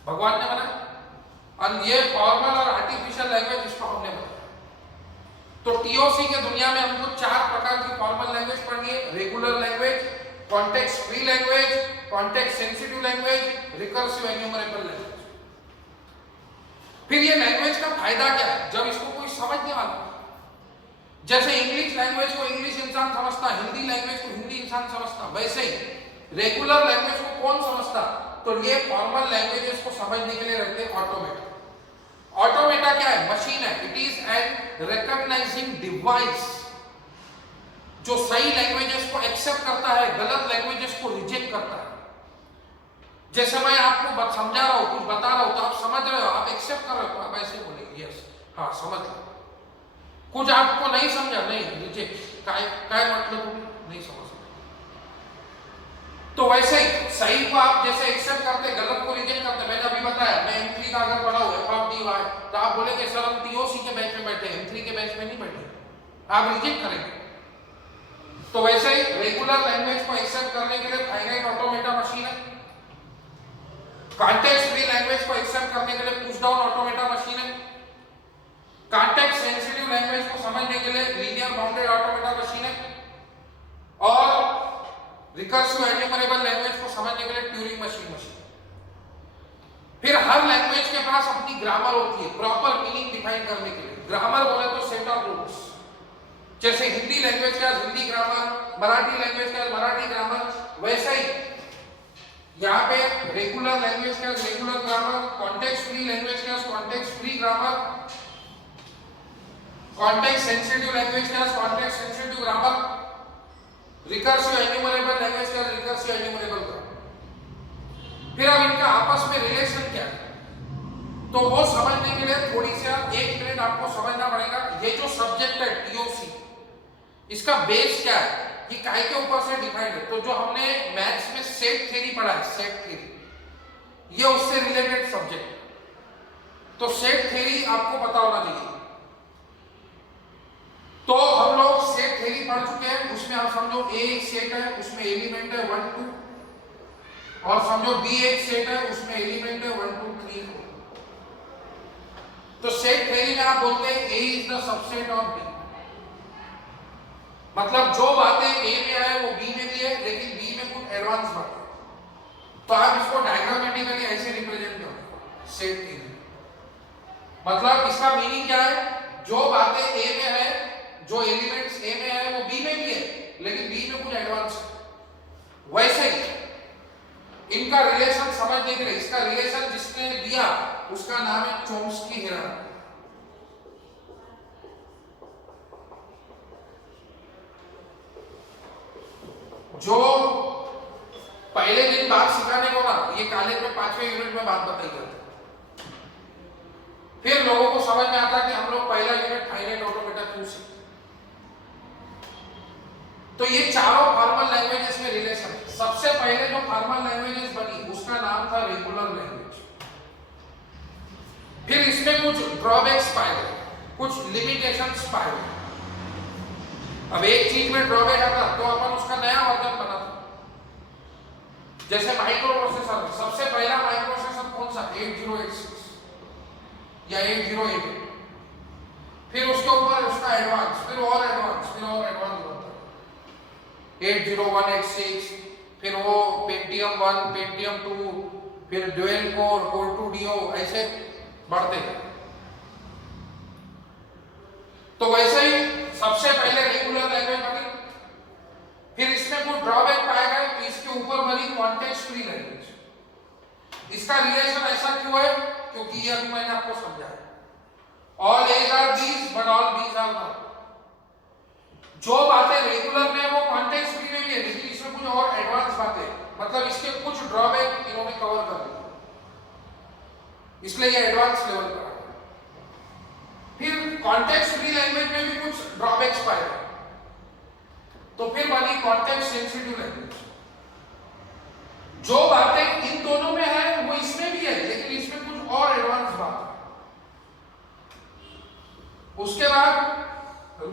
भगवान ने बनाया। और ये फॉर्मल और आर्टिफिशियल लैंग्वेज जिसको हमने बनाया। तो टीओसी के दुनिया में हमको चार प्रकार की फॉर्मल लैंग्वेज पढ़नी है, regular language, context free language, context sensitive language, recursive enumerable language. फिर ये लैंग्वेज का फायदा क्या है जब इसको कोई समझने वाला, जैसे इंग्लिश लैंग्वेज को इंग्लिश इंसान समझता, हिंदी लैंग्वेज को हिंदी इंसान समझता, वैसे ही रेगुलर लैंग्वेज को कौन समझता? तो ये फॉर्मल लैंग्वेजेस को समझने के लिए रहते हैं ऑटोमेटा। ऑटोमेटा क्या है? मशीन है। It is an recognising device जो सही लैंग्वेजेस को एक्सेप्ट करता है, गलत लैंग्वेजेस को रिजेक्ट करता है। जैसे मैं आपको समझा रहा हूं, कुछ बता रहा हूं, तो आप समझ रहे हो, आप एक्सेप्ट कर रहे हो, आप ऐसे बोलेंगे यस, हाँ समझ लो। कुछ आपको नहीं समझा, नहीं रिजेक्ट, काय मतलब नहीं समझ। तो वैसे ही सही को आप जैसे एक्सेप्ट करते, गलत को रिजेक्ट करते। मैंने अभी बताया, मैं M3 का अगर पढ़ा हूं f(dy), तो आप बोलेंगे सर हम टीओसी के बैच में बैठे, M3 के बैच में नहीं बैठे, आप रिजेक्ट करेंगे। तो वैसे ही रेगुलर लैंग्वेज को एक्सेप्ट करने के लिए फाइनाइट ऑटोमेटा मशीन है। कॉन्टेक्स्ट फ्री लैंग्वेज को एक्सेप्ट करने के लिए पुश डाउन ऑटोमेटा मशीन है। कॉन्टेक्स्ट सेंसिटिव लैंग्वेज को समझने के लिए लीनियर बाउंडेड ऑटोमेटा मशीन है। और रिकर्सिव एन्यूमरेबल लैंग्वेज को समझने के लिए ट्यूरिंग मशीन। फिर हर लैंग्वेज के पास अपनी ग्रामर होती है प्रॉपर मीनिंग डिफाइन करने के लिए। ग्रामर बोले तो सेट ऑफ रूल्स, जैसे हिंदी लैंग्वेज का हिंदी ग्रामर, मराठी लैंग्वेज का मराठी ग्रामर, वैसे ही यहाँ पे रेगुलर लैंग्वेज का regular grammar, context free language का context free grammar, context sensitive language का context sensitive grammar, recursive enumerable language का रिकर्सिव एन्यूमरेबल ग्रामर। फिर अब इनका आपस में रिलेशन क्या है, तो वो समझने के लिए थोड़ी सी 1 मिनट आपको समझना पड़ेगा। ये जो सब्जेक्ट है टीओसी, इसका बेस क्या है, ये काय के ऊपर से डिफाइंड है। तो जो हमने मैथ्स में सेट थ्योरी पढ़ा है, सेट थ्योरी, ये उससे रिलेटेड सब्जेक्ट है। तो सेट थ्योरी आपको पता होना चाहिए। तो हम लोग सेट थ्योरी पढ़ चुके हैं, उसमें आप समझो ए एक सेट है, उसमें एलिमेंट है 1 2, और समझो बी एक सेट है, उसमें एलिमेंट है 1 2 3 4। तो सेट थ्योरी में आप बोलते हैं A is the subset of B, मतलब जो बातें ए में है वो बी में भी है, लेकिन बी में कुछ एडवांस बातें। तो आप इसको डायग्रामेटिकली ऐसे रिप्रेजेंट करो सेट थ्योरी। मतलब इसका मीनिंग क्या है, जो बातें ए में है, जो एलिमेंट्स ए में है वो बी में भी है, लेकिन बी में कुछ एडवांस है। वैसे ही इनका रिलेशन समझने के लिए, इसका रिलेशन जिसने दिया उसका नाम है चोम्स्की हियरार्की। जो पहले दिन बात सिखाने को ना, ये कॉलेज में 5वें यूनिट में बात बताई जाती, फिर लोगों को समझ में आता कि हम लोग पहला यूनिट फाइनाइट ऑटोमेटा क्यों सीखते। तो ये चारों फॉर्मल लैंग्वेजेस में रिलेशन है। सबसे पहले जो फॉर्मल लैंग्वेजेस बनी उसका नाम था रेगुलर लैंग्वेज। फिर इसमें कुछ ड्रॉबैक्स पाए गए, कुछ लिमिटेशंस पाए गए। अब एक चीज में ड्रॉबैक आता तो अपन उसका नया वर्जन बनाते। जैसे माइक्रो प्रोसेसर, सबसे पहला माइक्रो प्रोसेसर कौन सा? 8086 या 8088। फिर उसके ऊपर उसका एडवांस, फिर और एडवांस, फिर और एडवांस होता है 80186, फिर वो पेंटियम 1, पेंटियम 2, फिर ड्यूअल कोर, कोर 2 डियो, ऐसे बढ़ते हैं। तो वैसे ही सबसे पहले रेगुलर लैंग्वेज बनी, फिर इसमें कुछ ड्रॉबैक पाए गए तो इसके ऊपर बनी कॉन्टेक्स्ट फ्री लैंग्वेज। इसका रिलेशन ऐसा क्यों है? क्योंकि ये अभी मैंने आपको समझाया, all A's are B's but all B's are not. जो बातें रेगुलर में वो कॉन्टेक्स्ट फ्री में भी है, लेकिन इसमें कुछ और एडवांस बातें, मतलब इसके कुछ ड्रॉबैक इन्होंने कवर कर दिए, इसलिए ये एडवांस लेवल पर आ गया। फिर कॉन्टेक्स्ट फ्री लैंग्वेज में भी कुछ ड्रॉबैक्स पाए गए, तो फिर बनी कॉन्टेक्स्ट सेंसिटिव लैंग्वेज। जो बातें इन दोनों में है वो इसमें भी है, लेकिन इसमें कुछ और एडवांस बात है। उसके बाद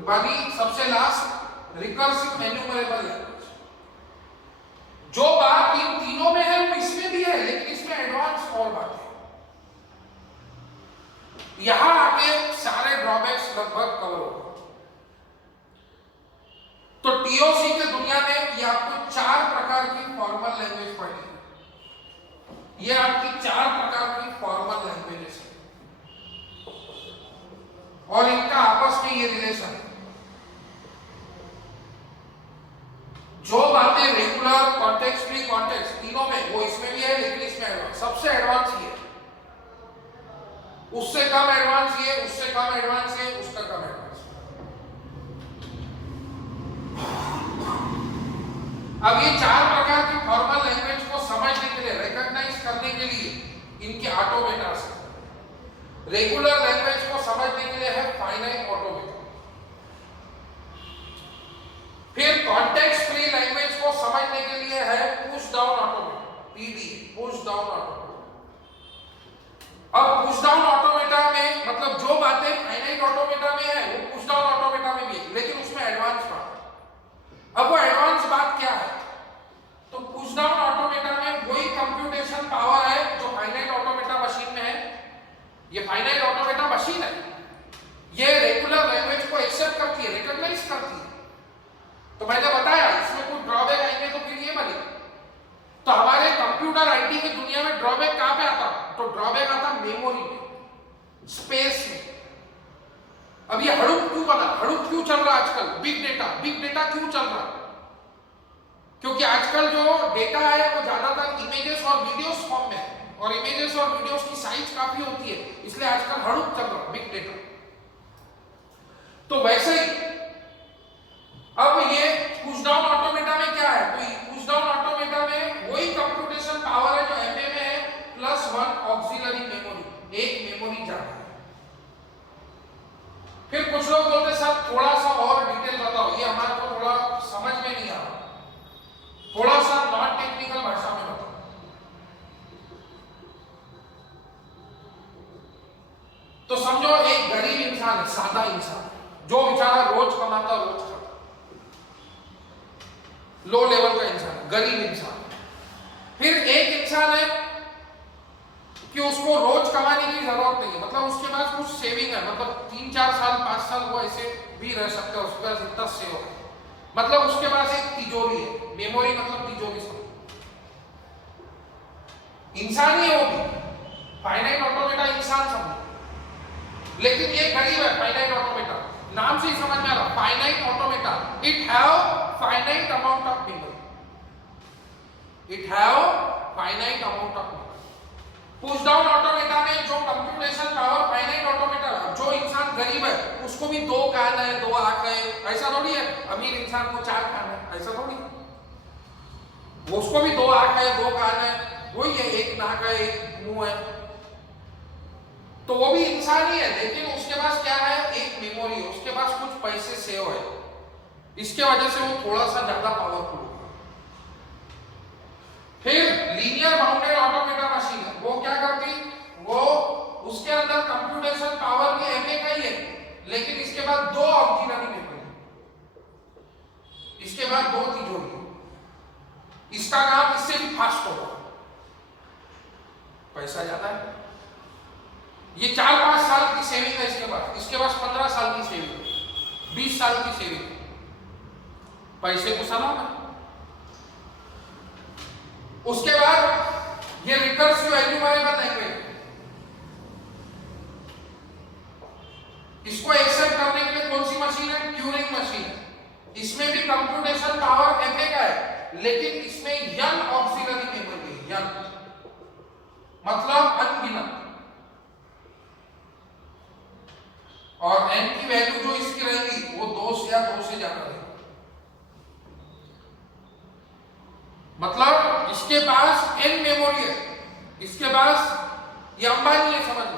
बनी सबसे लास्ट रिकर्सिव एन्यूमरेबल लैंग्वेज। जो बात इन तीनों में है वो इसमें भी है, लेकिन इसमें एडवांस और बात है। यहां आके सारे ड्रॉबैक्स लगभग कवर हो गए। तो टीओसी के दुनिया में ये आपको 4 प्रकार की फॉर्मल लैंग्वेज पढ़ी है। ये आपकी 4 प्रकार की फॉर्मल लैंग्वेजेस है और इनका आपस में ये रिलेशन है। जो बातें रेगुलर, कॉन्टेक्स्ट फ्री, कॉन्टेक्स्ट तीनों में, वो इसमें भी है, लेकिन इसमें एडवांस, सबसे एडवांस ये, उससे कम एडवांस ये, उससे कम एडवांस ये, उसका कम एडवांस। अब ये 4 प्रकार की फॉर्मल लैंग्वेज को समझने के लिए, रिकॉग्नाइज करने के लिए इनके ऑटोमेटास है। रेगुलर लैंग्वेज को समझने के लिए है फाइनाइट ऑटोमेटा। फिर कॉन्टेक्स्ट फ्री लैंग्वेज को समझने के लिए है push down automata, PD, push down automata. अब पुश डाउन ऑटोमेटा में मतलब जो बातें फाइनाइट ऑटोमेटा में है वो पुश डाउन ऑटोमेटा में भी है, लेकिन उसमें एडवांस बात है। अब वो एडवांस बात क्या है? तो पुश डाउन ऑटोमेटा में वही कंप्यूटेशन पावर है जो फाइनाइट ऑटोमेटा मशीन में है। ये फाइनाइट ऑटोमेटा मशीन है, ये रेगुलर लैंग्वेज को एक्सेप्ट करती है, रिकॉग्नाइज करती है। तो मैंने बताया इसमें कुछ ड्रॉबैक आएंगे तो फिर ये बने। तो हमारे कंप्यूटर आईटी की दुनिया में ड्रॉबैक कहां पे आता? तो ड्रॉबैक आता मेमोरी में, स्पेस में। अब ये हडूप क्यों बना? हडूप क्यों चल रहा आजकल? बिग डेटा क्यों चल रहा? क्योंकि आजकल जो डेटा है वो ज्यादातर इमेजेस और वीडियोस फॉर्म में है, और इमेजेस और वीडियोस की साइज काफी होती है, इसलिए आजकल हडूप चल रहा, बिग डेटा। तो वैसे ही अब ये पुश डाउन ऑटोमेटा में क्या है? तो पुश डाउन ऑटोमेटा में वही कंप्यूटेशन पावर है जो एमए में है, प्लस 1 ऑक्सिलरी मेमोरी, एक मेमोरी ज्यादा है। फिर कुछ लोग बोलते सर थोड़ा सा और डिटेल बताओ, ये हमारे को थोड़ा समझ में नहीं आ रहा, थोड़ा सा नॉन टेक्निकल भाषा में बताओ। तो समझो एक गरीब इंसान है, सादा इंसान, जो बेचारा रोज कमाता रोज खाता, लो लेवल का इंसान, गरीब इंसान। फिर एक इंसान है कि उसको रोज कमाने की जरूरत नहीं है, मतलब उसके पास कुछ सेविंग है, मतलब 3-4 साल 5 साल वो ऐसे भी रह सकते हैं, उसके पास इतना सेव है, मतलब उसके पास एक तिजोरी है। मेमोरी मतलब तिजोरी समझो, इंसान ही है, वो भी फाइनाइट ऑटोमेटा इंसान समझो, लेकिन ये गरीब है। फाइनाइट ऑटोमेटा नाम से ही समझ में आ रहा, finite automata, it have finite amount of memory, it have finite amount of memory. Push down automata में जो कंप्यूटेशन पावर फाइनाइट ऑटोमेटा, जो इंसान गरीब है उसको भी 2 कान है, 2 आंख है, ऐसा थोड़ी है। अमीर इंसान को 4 कान है, ऐसा थोड़ी। वो उसको भी 2 आंख है, 2 कान है, वही है, 1 नाक है, 1 मुंह है, तो वो भी इंसान ही है, लेकिन उसके पास क्या है, एक मेमोरी है, उसके पास कुछ पैसे सेव है, इसके वजह से वो थोड़ा सा ज्यादा पावरफुल है। फिर लीनियर बाउंडेड ऑटोमेटा मशीन है, वो क्या करती, वो उसके अंदर कंप्यूटेशन पावर भी एमए का ही है, लेकिन इसके बाद 2 ऑक्सिलरी मेमोरी, इसके बाद 2 तिजोरी, इसका काम इससे भी फास्ट होगा, पैसा ज्यादा है, ये 4-5 साल की सेविंग है इसके पास 15 साल की सेविंग, 20 साल की सेविंग, पैसे को सलाम है। उसके बाद ये रिकर्सिव एन्यूमरेबल लैंग्वेज, इसको एक्सेप्ट करने के लिए कौन सी मशीन है, ट्यूरिंग मशीन है, इसमें भी कंप्यूटेशन पावर एफए का है, लेकिन इसमें n ऑक्सिलरी मेमोरी है, n मतलब अनगिनत, और n की वैल्यू जो इसकी रहेगी वो 2 या 2 से ज्यादा रहेगी, मतलब इसके पास n मेमोरी है, इसके पास, ये अंबानी है समझ लो,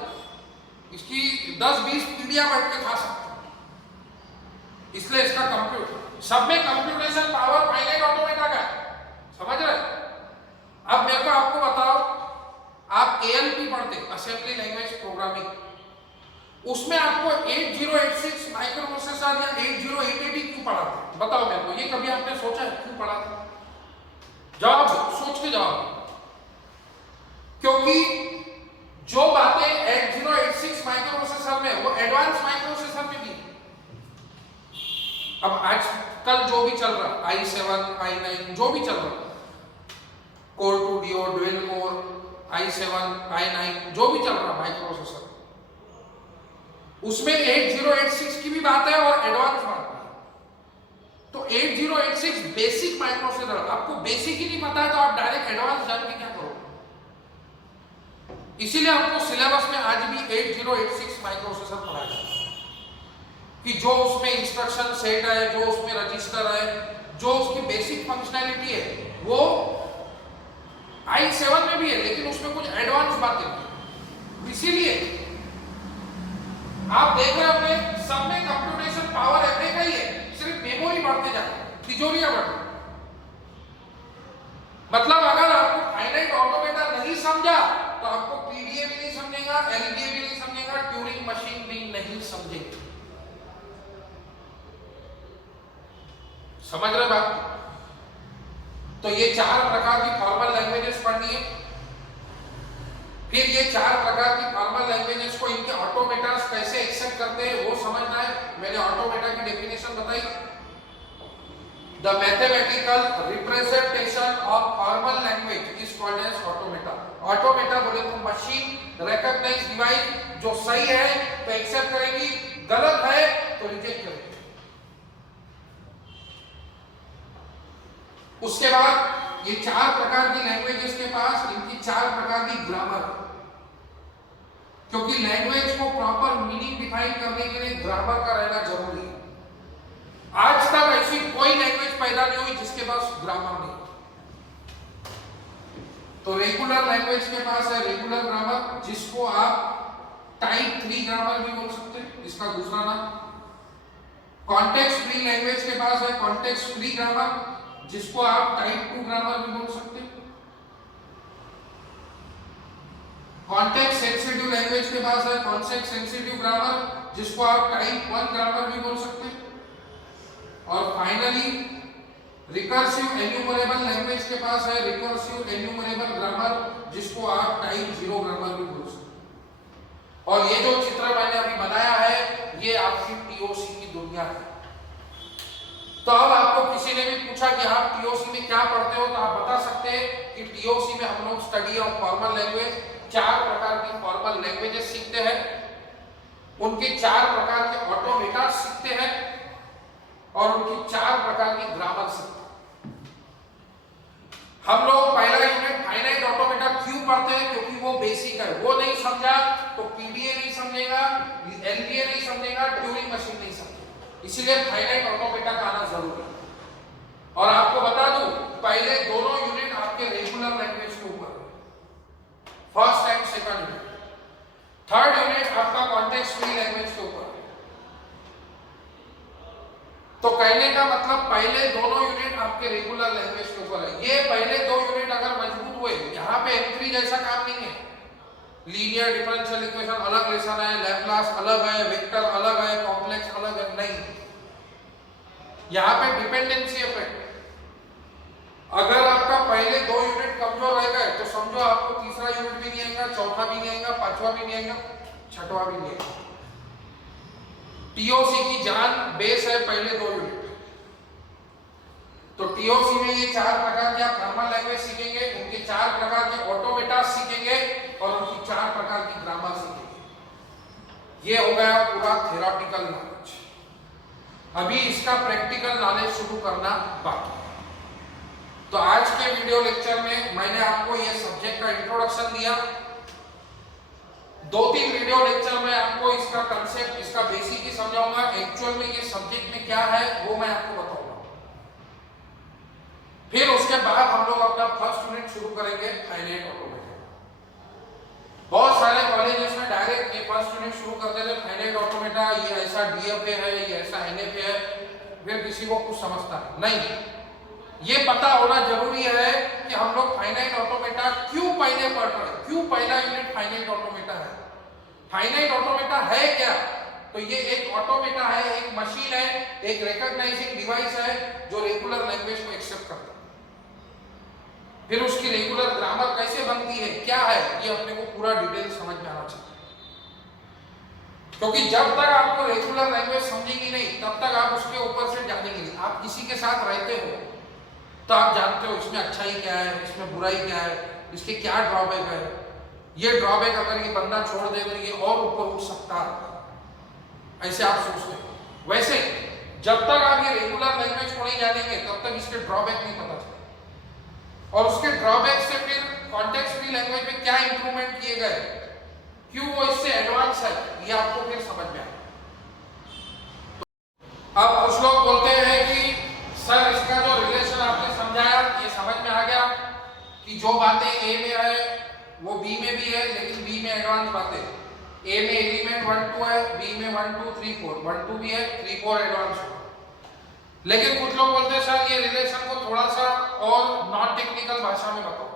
इसकी 10-20 पीढ़ियां बैठ के खा सकते हैं, इसलिए इसका कंप्यूटर, सब में कंप्यूटेशन पावर फाइनाइट ऑटोमेटा का है, समझ रहे। अब मेरे को आपको बताओ, आप ALP पढ़ते, असेंबली लैंग्वेज प्रोग्रामिंग, उसमें आपको 8086 माइक्रो प्रोसेसर या 8088 क्यों पढ़ाते, बताओ मेरे को, ये कभी आपने सोचा है क्यों पढ़ाते? जवाब सोच के जवाब, क्योंकि जो बातें 8086 माइक्रो प्रोसेसर में, वो एडवांस माइक्रो प्रोसेसर में भी। अब आजकल जो भी चल रहा, i7 i9 जो भी चल रहा, core 2 Duo, dual core, i7 i9 जो भी चल रहा माइक्रो प्रोसेसर, उसमें 8086 की भी बात है और एडवांस बात है। तो 8086 बेसिक माइक्रो प्रोसेसर, आपको बेसिक ही नहीं पता है तो आप डायरेक्ट एडवांस जान के क्या करोगे? इसीलिए आपको सिलेबस में आज भी 8086 माइक्रो प्रोसेसर पढ़ाया जाता है, कि जो उसमें इंस्ट्रक्शन सेट है, जो उसमें रजिस्टर है, जो उसकी बेसिक फंक्शनैलिटी है, वो i7 में भी है, लेकिन उसमें कुछ एडवांस बातें हैं। इसीलिए आप देख रहे होंगे सब में कंप्यूटेशन पावर एफए का ही है, सिर्फ मेमोरी बढ़ते जाते हैं, तिजोरियां बढ़ती। मतलब अगर आपको फाइनाइट ऑटोमेटा नहीं समझा तो आपको पीडीए भी नहीं समझेगा, एलबीए भी नहीं समझेगा, ट्यूरिंग मशीन भी नहीं समझेगा। समझ रहे बात? तो ये 4 प्रकार की फॉर्मल लैंग्वेजेस पढ़नी है। फिर ये 4 प्रकार की फॉर्मल लैंग्वेजेस को इनके ऑटोमेटास कैसे एक्सेप्ट करते हैं वो समझना है। मैंने ऑटोमेटा की डेफिनेशन बताई, the mathematical representation of formal language is called as automata. Automata बोले तो मशीन रिकॉग्नाइज डिवाइस, जो सही है तो एक्सेप्ट करेगी, गलत है तो रिजेक्ट करेगी। उसके बाद ये 4 प्रकार की लैंग्वेजेस के पास इनकी 4 प्रकार की ग्रामर, क्योंकि लैंग्वेज को प्रॉपर मीनिंग डिफाइन करने के लिए ग्रामर का रहना जरूरी है। आज तक ऐसी कोई लैंग्वेज पैदा नहीं हुई जिसके पास ग्रामर नहीं। तो रेगुलर लैंग्वेज के पास है रेगुलर ग्रामर, जिसको आप टाइप 3 ग्रामर भी बोल सकते हैं, इसका दूसरा नाम। कॉन्टेक्स्ट फ्री लैंग्वेज के पास है कॉन्टेक्स्ट फ्री ग्रामर, जिसको आप टाइप 2 ग्रामर भी बोल सकते हैं। कॉन्टेक्स्ट सेंसिटिव लैंग्वेज के पास है कॉन्टेक्स्ट सेंसिटिव ग्रामर, जिसको आप टाइप 1 ग्रामर भी बोल सकते हैं। और फाइनली रिकर्सिव एन्यूमरेबल लैंग्वेज के पास है रिकर्सिव एन्यूमरेबल ग्रामर, जिसको आप टाइप 0 ग्रामर भी बोल सकते हैं। और ये जो चित्र मैंने अभी बनाया है ये आपकी टीओसी की दुनिया है। तो अब आपको किसी ने भी पूछा कि आप टीओसी में क्या पढ़ते हो, तो आप बता सकते हैं कि टीओसी में हम लोग स्टडी ऑफ फॉर्मल लैंग्वेज, 4 प्रकार की फॉर्मल लैंग्वेजेस सीखते हैं, उनके 4 प्रकार के ऑटोमेटा सीखते हैं और उनकी 4 प्रकार की ग्रामर सीखते हैं। हम लोग पहला यूनिट फाइनाइट ऑटोमेटा क्यों पढ़ते हैं? क्योंकि वो बेसिक है, वो नहीं समझा तो पीडीए नहीं समझेगा, एलबीए नहीं समझेगा, ट्यूरिंग मशीन नहीं समझेगा। इसीलिए फाइनाइट ऑटोमेटा का आना जरूरी है। और आपको बता दूं, पहले दोनों यूनिट आपके रेगुलर लैंग्वेज के ऊपर, first and second unit. Third unit आपका कॉन्टेक्स्ट फ्री लैंग्वेज के ऊपर। तो कहने का मतलब पहले दोनों यूनिट आपके रेगुलर लैंग्वेज के ऊपर है। ये पहले दो यूनिट अगर मजबूत हुए, यहाँ पे M3 जैसा काम नहीं है, लीनियर डिफरेंशियल इक्वेशन अलग लेसन है, लैप्लास अलग है, वेक्टर अलग है, कॉम्प्लेक्स अलग है, नहीं। यहाँ पे डिपेंडेंसी इफेक्ट। अगर आपका पहले दो यूनिट कमजोर रह गए तो समझो आपको तीसरा यूनिट भी नहीं आएगा, चौथा भी नहीं आएगा, पांचवा भी नहीं आएगा, छठवा भी नहीं आएगा। टीओसी की जान बेस है पहले दो यूनिट। तो टीओसी में ये चार प्रकार के आप नॉर्मल लैंग्वेज सीखेंगे, उनके चार प्रकार के ऑटोमेटा सीखेंगे और उनकी चार प्रकार की ग्रामर सीखेंगे। ये हो गया पूरा थ्योरेटिकल नॉलेज। अभी इसका प्रैक्टिकल नॉलेज शुरू करना बाकी। तो आज के वीडियो लेक्चर में मैंने आपको ये सब्जेक्ट का इंट्रोडक्शन दिया। दो तीन वीडियो लेक्चर में आपको इसका कंसेप्ट, इसका बेसिक ही समझाऊंगा। एक्चुअल में ये सब्जेक्ट में क्या है वो मैं आपको बताऊंगा। फिर उसके बाद हम लोग अपना फर्स्ट यूनिट शुरू करेंगे फाइनाइट ऑटोमेटा। बहुत सारे कॉलेजेस में डायरेक्ट ये फर्स्ट यूनिट शुरू कर देते हैं फाइनाइट ऑटोमेटा, ये ऐसा डीएफए है, ये ऐसा एनएफए है, फिर किसी को कुछ समझता नहीं। ये पता होना जरूरी है कि हम लोग फाइनाइट ऑटोमेटा क्यों पहले पढ़ रहे हैं, क्यों पहला यूनिट फाइनाइट ऑटोमेटा है। फाइनाइट ऑटोमेटा है क्या? तो ये एक ऑटोमेटा है, एक मशीन है, एक रिकॉग्नाइजिंग डिवाइस है जो रेगुलर लैंग्वेज को एक्सेप्ट करता है। फिर उसकी रेगुलर ग्रामर कैसे बनती है, क्या है, ये अपने को पूरा डिटेल समझ में आना चाहिए। क्योंकि जब तक आपको रेगुलर लैंग्वेज समझेंगी नहीं तब तक आप उसके ऊपर से जानेंगे नहीं। आप किसी के साथ रहते हो तो आप जानते हो इसमें अच्छाई क्या है, इसमें बुराई क्या है, इसके क्या ड्रॉबैक है। ये ड्रॉबैक अगर ये बंदा छोड़ दे तो ये और ऊपर उठ सकता है, ऐसे आप सोचते हो। वैसे जब तक आप ये रेगुलर लैंग्वेज को नहीं जानेंगे तब तक इसके ड्रॉबैक नहीं पता चलेगा। और उसके ड्रॉबैक से फिर कॉन्टेक्स्ट फ्री लैंग्वेज में क्या इंप्रूवमेंट किए गए, क्यों वो इससे एडवांस है, ये आपको फिर समझ में आएगा। अब कुछ लोग बोलते हैं कि सर इसका जो रिलेशन आपने समझाया ये समझ में आ गया कि जो बातें ए में है वो बी में भी है, लेकिन बी में एडवांस बातें। ए में एलिमेंट 1 2 है, बी में 1 2 3 4, 1 2 भी है, 3 4 एडवांस है। लेकिन कुछ लोग बोलते हैं सर ये रिलेशन को थोड़ा सा और नॉन टेक्निकल भाषा में बताओ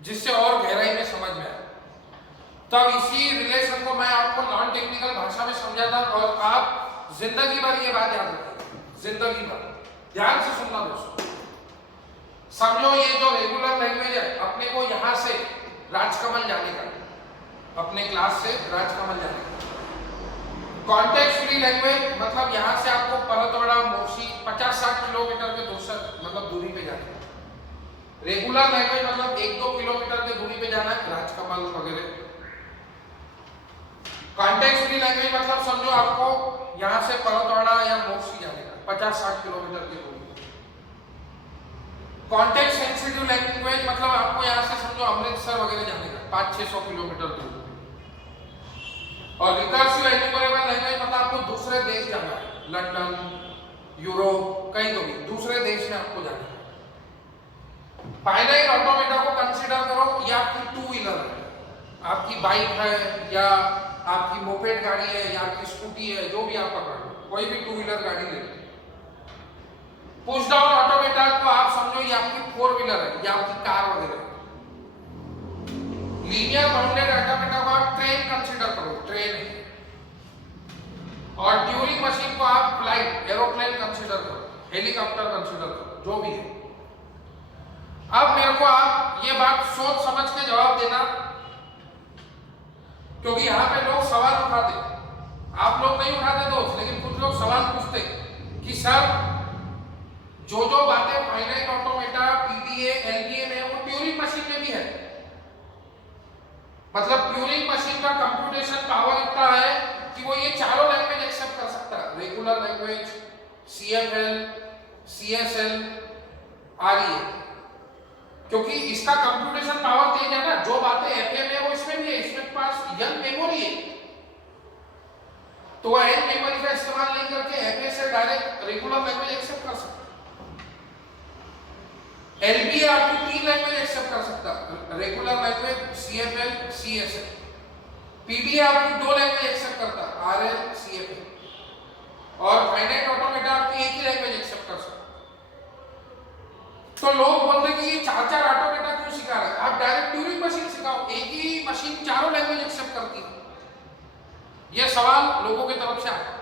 जिससे और गहराई में समझ में आए। तब इसी रिलेशन को मैं आपको नॉन टेक्निकल भाषा में समझाता और आप जिंदगी भर ये बात याद रखेंगे, जिंदगी भर। ध्यान से सुनना दोस्तों। समझो ये जो रेगुलर लैंग्वेज है, अपने को यहां से राजकमल जाने का, अपने क्लास से राजकमल जाने का। कॉन्टेक्स्ट फ्री लैंग्वेज मतलब यहां से आपको परतवाड़ा, मोशी 50-60 किलोमीटर के मतलब दूरी पे जाना है। रेगुलर लैंग्वेज मतलब 1-2 किलोमीटर के दूरी पे जाना है, राजकमल वगैरह। कॉन्टेक्स्ट फ्री लैंग्वेज मतलब समझो आपको यहां से परतवाड़ा या मोशी जाने का 50-60 किलोमीटर की दूरी। कॉन्टेक्स्ट सेंसिटिव लैंग्वेज मतलब आपको यहां से समझो अमृतसर वगैरह जाने का 500-600 किलोमीटर दूर। और रिकर्सिव एन्यूमरेबल लैंग्वेज मतलब आपको दूसरे देश जाना है, लंदन, यूरोप, कहीं तो भी दूसरे देश में आपको जाना है। फाइनाइट ऑटोमेटा को कंसीडर करो, ये आपकी टू व्हीलर है, आपकी बाइक है या आपकी मोपेड गाड़ी है या आपकी स्कूटी है, जो भी आप पकड़ लो, कोई भी टू व्हीलर गाड़ी ले लो। पुश डाउन ऑटोमेटा को आप समझो ये आपकी 4 व्हीलर है या आपकी कार वगैरह। लीनियर बाउंडेड ऑटोमेटा को आप ट्रेन कंसीडर करो, ट्रेन है। और ट्यूरिंग मशीन को आप फ्लाइट, एरोप्लेन कंसीडर करो, हेलीकॉप्टर कंसीडर करो, जो भी है। अब मेरे को आप ये बात सोच समझ के जवाब देना, क्योंकि यहाँ पे लोग सवाल उठाते, आप लोग नहीं उठाते दोस्त, लेकिन कुछ लोग सवाल पूछते कि सर जो बातें फाइनाइट ऑटोमेटा, पीडीए, एलबीए में वो ट्यूरिंग मशीन में भी है। मतलब ट्यूरिंग मशीन का कंप्यूटेशन पावर इतना है कि वो ये चारों लैंग्वेज एक्सेप्ट कर सकता है, regular language, CFL, CSL, REA, क्योंकि इसका कंप्यूटेशन पावर तेज है ना। जो बातें एफए में वो इसमें भी है, इसमें पास यंग मेमोरी है, तो वह एन मेमोरी का इस्तेमाल नहीं करके एफए से डायरेक्ट रेगुलर लैंग्वेज एक्सेप्ट कर सकता है। LBA आपकी 3 लैंग्वेज एक्सेप्ट कर सकता, regular language, CFL, CSL। PDA आपकी 2 लैंग्वेज एक्सेप्ट करता, RL, CFL। और फाइनाइट ऑटोमेटा आपकी एक ही लैंग्वेज एक्सेप्ट कर सकता। तो लोग बोलते हैं कि ये 4 ऑटोमेटा क्यों सिखा रहे हैं? आप डायरेक्ट ट्यूरिंग मशीन सिखाओ, एक ही मशीन 4 लैंग्वेज एक्सेप्ट करती है। ये सवाल लोगों की तरफ से आता है,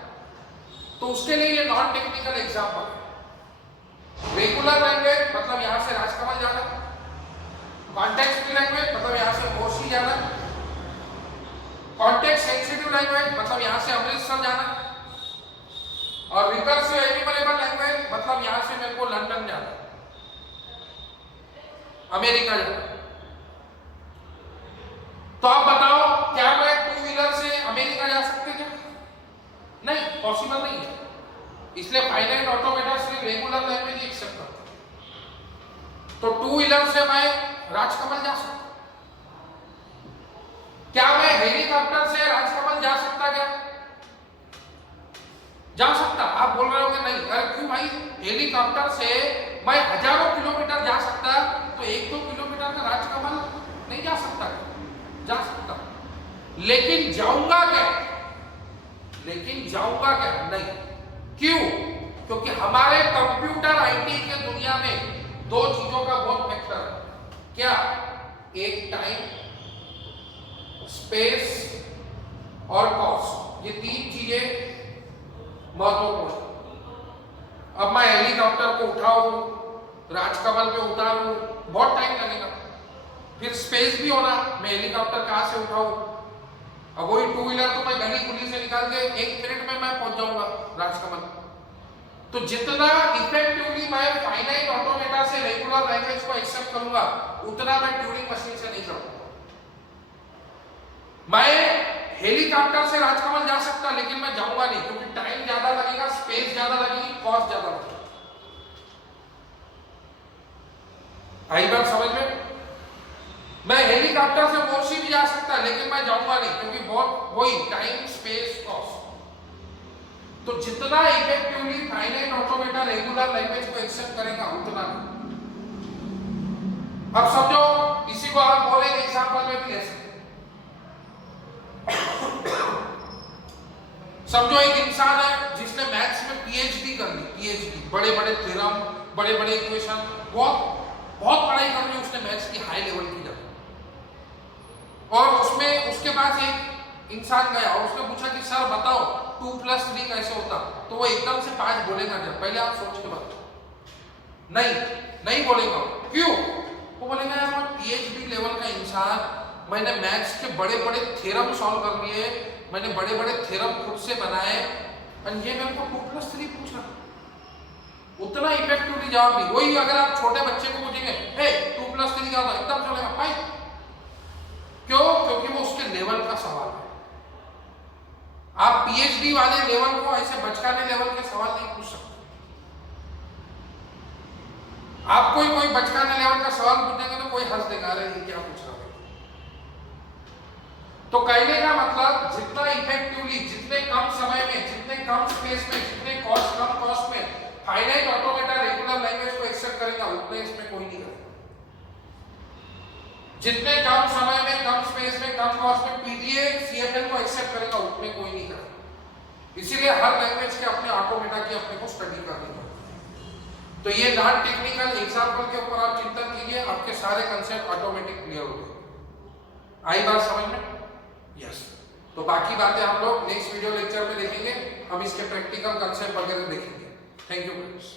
तो उसके लिए ये नॉन टेक्निकल एग्जांपल है। रेगुलर लैंग्वेज मतलब यहां से राजकमल जाना, कॉन्टेक्स्ट फ्री लैंग्वेज मतलब यहां से मोर्शी जाना, कॉन्टेक्स्ट सेंसिटिव लैंग्वेज मतलब यहां से अमृतसर जाना, और रिकर्सिव एन्यूमरेबल लैंग्वेज मतलब यहां से मेरे को लंदन जाना, अमेरिका जाना। तो आप बताओ, क्या मैं 2 व्हीलर से अमेरिका जा सकते क्या? नहीं, पॉसिबल नहीं है। इसलिए फाइनाइट ऑटोमेटा सिर्फ रेगुलर लैंग्वेज ही एक्सेप्ट करता है। तो 2 व्हीलर से मैं राजकमल जा सकता, क्या मैं हेलीकॉप्टर से राजकमल जा सकता? क्या जा सकता? आप बोल रहे हो कि नहीं। अरे क्यों भाई, हेलीकॉप्टर से मैं हजारों किलोमीटर जा सकता, तो 1-2 किलोमीटर का राजकमल नहीं जा सकता? जा सकता, लेकिन जाऊंगा क्या? नहीं। क्यों? क्योंकि हमारे कंप्यूटर IT के दुनिया में 2 चीजों का बहुत फैक्टर है। क्या? एक टाइम, स्पेस और कॉस्ट। ये 3 चीजें महत्वपूर्ण। अब मैं हेलीकॉप्टर को उठाऊं, राजकमल पे उतारूं, बहुत टाइम लगेगा। फिर स्पेस भी होना, मैं हेलीकॉप्टर कहां से उठाऊं? अब वही 2 व्हीलर तो मैं गली गुली से निकाल के 1 मिनट में मैं पहुंच जाऊंगा राजकमल। तो जितना इफेक्टिवली मैं फाइनाइट ऑटोमेटा से रेगुलर लैंग्वेज को एक्सेप्ट करूंगा, उतना मैं ट्यूरिंग मशीन से नहीं करूंगा। मैं हेलीकॉप्टर से राजकमल जा सकता, लेकिन मैं जाऊंगा नहीं, क्योंकि टाइम ज्यादा लगेगा, स्पेस ज्यादा लगेगी, कॉस्ट ज्यादा लगेगी। आई बात समझ में? मैं हेलीकॉप्टर से मोर्शी भी जा सकता, लेकिन मैं जाऊंगा नहीं, क्योंकि बहुत वही टाइम, स्पेस, कॉस्ट। तो जितना effectively finite automata regular language को एक्सेप्ट करेगा, उतना नहीं। अब समझो, इसी को आप बोले एग्जांपल में भी ले सकते। समझो एक इंसान है जिसने मैथ्स में PhD कर ली, PhD, बड़े-बड़े थ्योरम, बड़े-बड़े इक्वेशन, बहुत पढ़ाई कर ली उसने मैथ्स की, हाई लेवल की जाकर। और उसमें उसके पास एक इंसान गया और उसने पूछा कि सर बताओ 2+3 कैसे होता? तो वो एकदम से 5 बोलेगा क्या? पहले आप सोच के बताओ। नहीं बोलेगा। क्यों? वो बोलेगा यार मैं PhD लेवल का इंसान, मैंने मैथ्स के बड़े-बड़े थ्योरम सॉल्व कर लिए, मैंने बड़े-बड़े थ्योरम खुद से बनाए, और ये मेरे को 2+3 पूछ रहा। उतना इफेक्टिवली जवाब नहीं। वही अगर आप छोटे बच्चे को पूछेंगे, हे 2+3 क्या होता? एकदम चलेगा 5। क्यों? क्योंकि वो उसके लेवल का सवाल है। आप PhD वाले लेवल को ऐसे बचकाने लेवल के सवाल नहीं पूछ सकते। आप कोई बचकाने लेवल का सवाल पूछेंगे तो कोई हंस देगा, अरे ये क्या पूछ रहा है। तो कहने का मतलब, जितना इफेक्टिवली, जितने कम समय में, जितने कम स्पेस में, जितने कम कॉस्ट में फाइनाइट ऑटोमेटा रेगुलर लैंग्वेज को एक्सेप्ट करेगा, उतने इसमें कोई नहीं करेगा। जितने कम समय में, कम स्पेस में, कम कॉस्ट में PDA, CFL को एक्सेप्ट करेगा, उतने कोई नहीं करेगा। इसीलिए हर लैंग्वेज के अपने ऑटोमेटा की अपने को स्टडी करनी है। तो ये नॉन टेक्निकल एग्जांपल के ऊपर आप चिंतन कीजिए, आपके सारे कंसेप्ट ऑटोमेटिक क्लियर हो गए। आई बात समझ में? यस। तो बाकी बातें हम लोग नेक्स्ट वीडियो लेक्चर में देखेंगे। हम इसके प्रैक्टिकल कंसेप्ट वगैरह देखेंगे। Thank you friends.